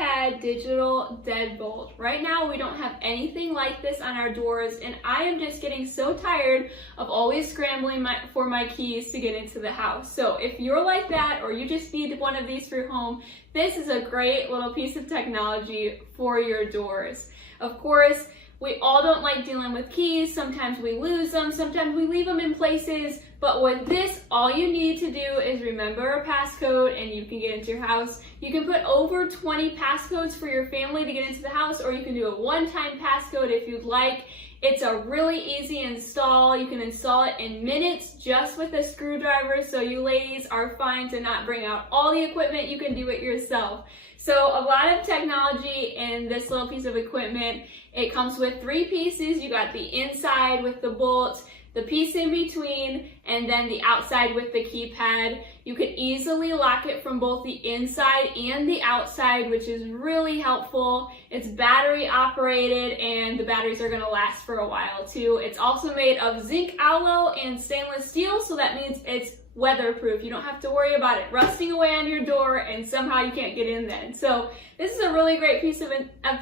Keypad digital deadbolt. Right now we don't have anything like this on our doors, and I am just getting so tired of always scrambling for my keys to get into the house. So if you're like that, or you just need one of these for your home, this is a great little piece of technology for your doors. Of course, we all don't like dealing with keys. Sometimes we lose them, sometimes we leave them in places, but with this, all you need to do is remember a passcode and you can get into your house. You can put over 20 passcodes for your family to get into the house, or you can do a one-time passcode if you'd like. It's a really easy install. You can install it in minutes just with a screwdriver, so you ladies are fine to not bring out all the equipment. You can do it yourself. So a lot of technology in this little piece of equipment. It comes with 3 pieces. You got the inside with the bolt, the piece in between, and then the outside with the keypad. You can easily lock it from both the inside and the outside, which is really helpful. It's battery operated, and the batteries are going to last for a while too. It's also made of zinc alloy and stainless steel, so that means it's weatherproof. You don't have to worry about it rusting away on your door and somehow you can't get in then. So this is a really great piece of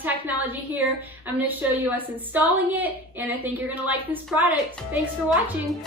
technology here. I'm going to show you us installing it, and I think you're going to like this product. Thanks for watching.